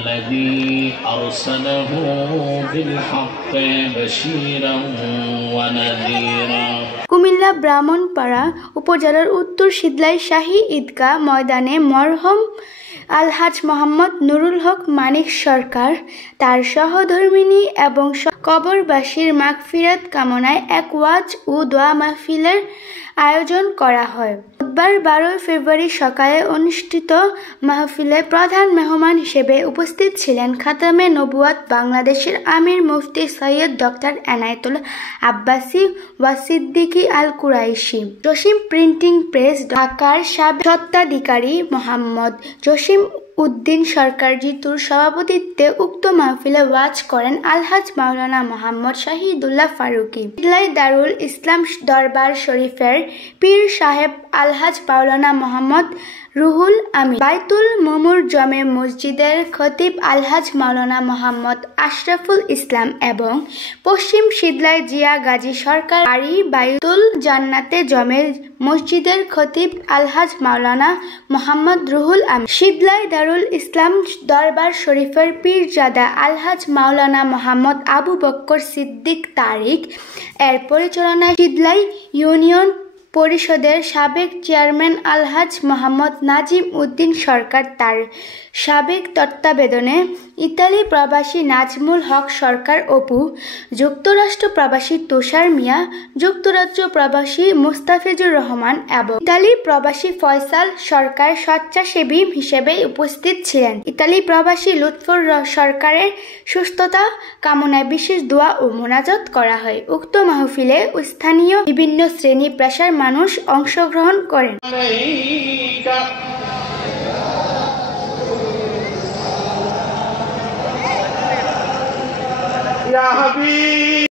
الذي أرسله بالحق بشيرا ونذيرا। কুমিল্লা ব্রাহ্মণপাড়া উপজেলার উত্তর শীতলাই শাহী ঈদগাহ ময়দানে মরহুম আলহাজ মোহাম্মদ নুরুল হক মানিক সরকার তার সহধর্মিণী এবং কবরবাসীর মাগফিরাত কামনায় এক ওয়াজ ও দোয়া মাহফিলের আয়োজন করা হয়। বুধবার 12 ফেব্রুয়ারি সকালে অনুষ্ঠিত মাহফিলে প্রধান মেহমান হিসেবে উপস্থিত ছিলেন খাতামে নবুয়াত বাংলাদেশের আমির মুফতি সৈয়দ ডক্টর এনায়েতুল্লাহ আব্বাসী ওয়া সিদ্দিকী আল কুরাইশি। জসিম প্রিন্টিং প্রেস ঢাকার সাবেক স্বত্বাধিকারী মোহাম্মদ জসিম উদ্দিন সরকার জিতুর সভাপতিত্বে উক্ত মাহফিলে ওয়াজ করেন আলহাজ মাওলানা মোহাম্মদ শাহিদুল্লাহ ফারুকী। শীতলাই দারুল ইসলাম দরবার শরীফের পীর সাহেব আলহাজ মাওলানা মোহাম্মদ রুহুল আমিন, বাইতুল মুমুর জমে মসজিদের খতিব আলহাজ মাওলানা মোহাম্মদ আশরাফুল ইসলাম এবং পশ্চিম শীতলাই জিয়া গাজী সরকার বাড়ি বাইতুল জান্নাতে জমে মসজিদের খতিব আলহাজ মাওলানা মোহাম্মদ রুহুল আমিন, শীতলাই দারুল ইসলাম দরবার শরীফের পীরজাদা আলহাজ মাওলানা মোহাম্মদ আবু বক্কর সিদ্দিক তারিক এর পরিচালনায় শীতলাই ইউনিয়ন পরিষদের সাবেক চেয়ারম্যান আলহাজ মোহাম্মদ নাজিম উদ্দিন সরকার তার সাবেক তত্ত্বাবধানে ইতালি প্রবাসী নাজমুল হক সরকার অপু, যুক্তরাষ্ট্র প্রবাসী তুষার মিয়া, যুক্তরাজ্য প্রবাসী মুস্তাফিজুর রহমান এবং ইতালি প্রবাসী ফয়সাল সরকার স্বেচ্ছাসেবী হিসেবে উপস্থিত ছিলেন। ইতালি প্রবাসী লুৎফর সরকারের সুস্থতা কামনায় বিশেষ দোয়া ও মোনাজাত করা হয়। উক্ত মাহফিলে স্থানীয় বিভিন্ন শ্রেণী পেশার মানুষ অংশগ্রহণ করেন। يا حبيب